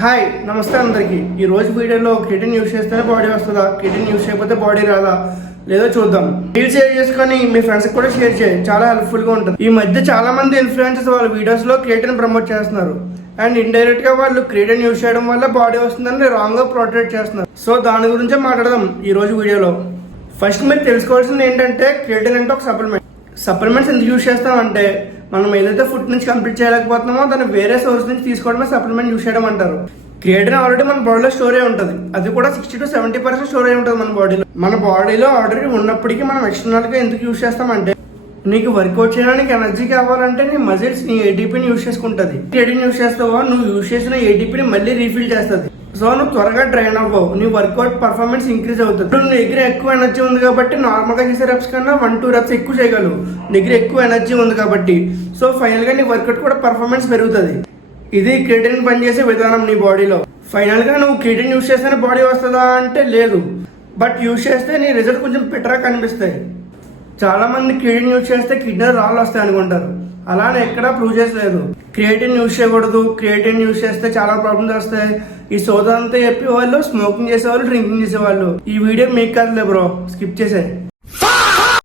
Hi నమస్తే అందరికి. ఈ రోజు వీడియోలో క్రియేటిన్ యూస్ చేస్తేనే బాడీ వస్తుందా, క్రియేటిన్ యూస్ చేయకపోతే బాడీ రాదా లేదో చూద్దాం. రీల్ షేర్ చేసుకొని మీ ఫ్రెండ్స్కి కూడా షేర్ చేయండి, చాలా హెల్ప్ఫుల్గా ఉంటుంది. ఈ మధ్య చాలా మంది ఇన్ఫ్లుయెన్సర్స్ వాళ్ళ వీడియోస్లో క్రియేటిన్ ప్రమోట్ చేస్తున్నారు అండ్ ఇండైరెక్ట్గా వాళ్ళు క్రియేటిన్ యూస్ చేయడం వల్ల బాడీ వస్తుందని రాంగ్గా ప్రొటెక్ట్ చేస్తున్నారు. సో దాని గురించే మాట్లాడదాం ఈ రోజు వీడియోలో. ఫస్ట్ మీరు తెలుసుకోవాల్సింది ఏంటంటే క్రియేటిన్ అంటే ఒక సప్లిమెంట్స్ ఎందుకు యూస్ చేస్తామంటే మనం ఏదైతే ఫుడ్ నుంచి కంప్లీట్ చేయలేకపోతున్నామో దాన్ని వేరే సోర్స్ నుంచి తీసుకోవడమే సప్లిమెంట్ యూస్ చేయడం అంటారు. క్రియేటిన్ ఆల్రెడీ మన బాడీలో స్టోర్ అయి ఉంటుంది, అది కూడా 60 to 70% స్టోర్ అయి ఉంటుంది మన బాడీలో ఆల్రెడీ ఉన్నప్పటికీ మనం ఎక్స్టర్నల్గా ఎందుకు యూస్ చేస్తామంటే నీకు వర్కౌట్ చేయడానికి ఎనర్జీ కావాలంటే నీ మజిల్స్ నీ ఏటీపీని యూస్ చేసుకుంటుంది. క్రియేటిన్ యూస్ చేస్తావో నువ్వు యూస్ చేసిన ఏటీపీని మళ్ళీ రీఫిల్ చేస్తుంది. సో నువ్వు త్వరగా డ్రైన్ అవ్వవు, నీ వర్కౌట్ పర్ఫార్మెన్స్ ఇంక్రీజ్ అవుతుంది. ఇప్పుడు నీ దగ్గర ఎక్కువ ఎనర్జీ ఉంది కాబట్టి నార్మల్గా చేసే రెప్స్ కన్నా 1-2 reps ఎక్కువ చేయగలవు. నీ దగ్గర ఎక్కువ ఎనర్జీ ఉంది కాబట్టి సో ఫైనల్గా నీ వర్కౌట్ కూడా పర్ఫార్మెన్స్ పెరుగుతుంది. ఇది క్రియేటిన్ పనిచేసే విధానం నీ బాడీలో. ఫైనల్గా నువ్వు క్రియేటిన్ యూస్ చేస్తేనే బాడీ వస్తుందా అంటే లేదు, బట్ యూస్ చేస్తే నీ రిజల్ట్ కొంచెం బెటర్గా కనిపిస్తాయి. చాలా మంది క్రియేటిన్ యూస్ చేస్తే కిడ్నీ రాళ్ళు వస్తాయి అనుకుంటారు, అలానే ఎక్కడా ప్రూవ్ చేసలేదు. క్రియేటిన్ యూస్ చేయకూడదు, క్రియేటిన్ యూస్ చేస్తే చాలా ప్రాబ్లమ్స్ వస్తాయి, ఈ సోదా అంతా చెప్పేవాళ్ళు స్మోకింగ్ చేసేవాళ్ళు, డ్రింకింగ్ చేసేవాళ్ళు. ఈ వీడియో మీకు కాదులే బ్రో, స్కిప్ చేసే.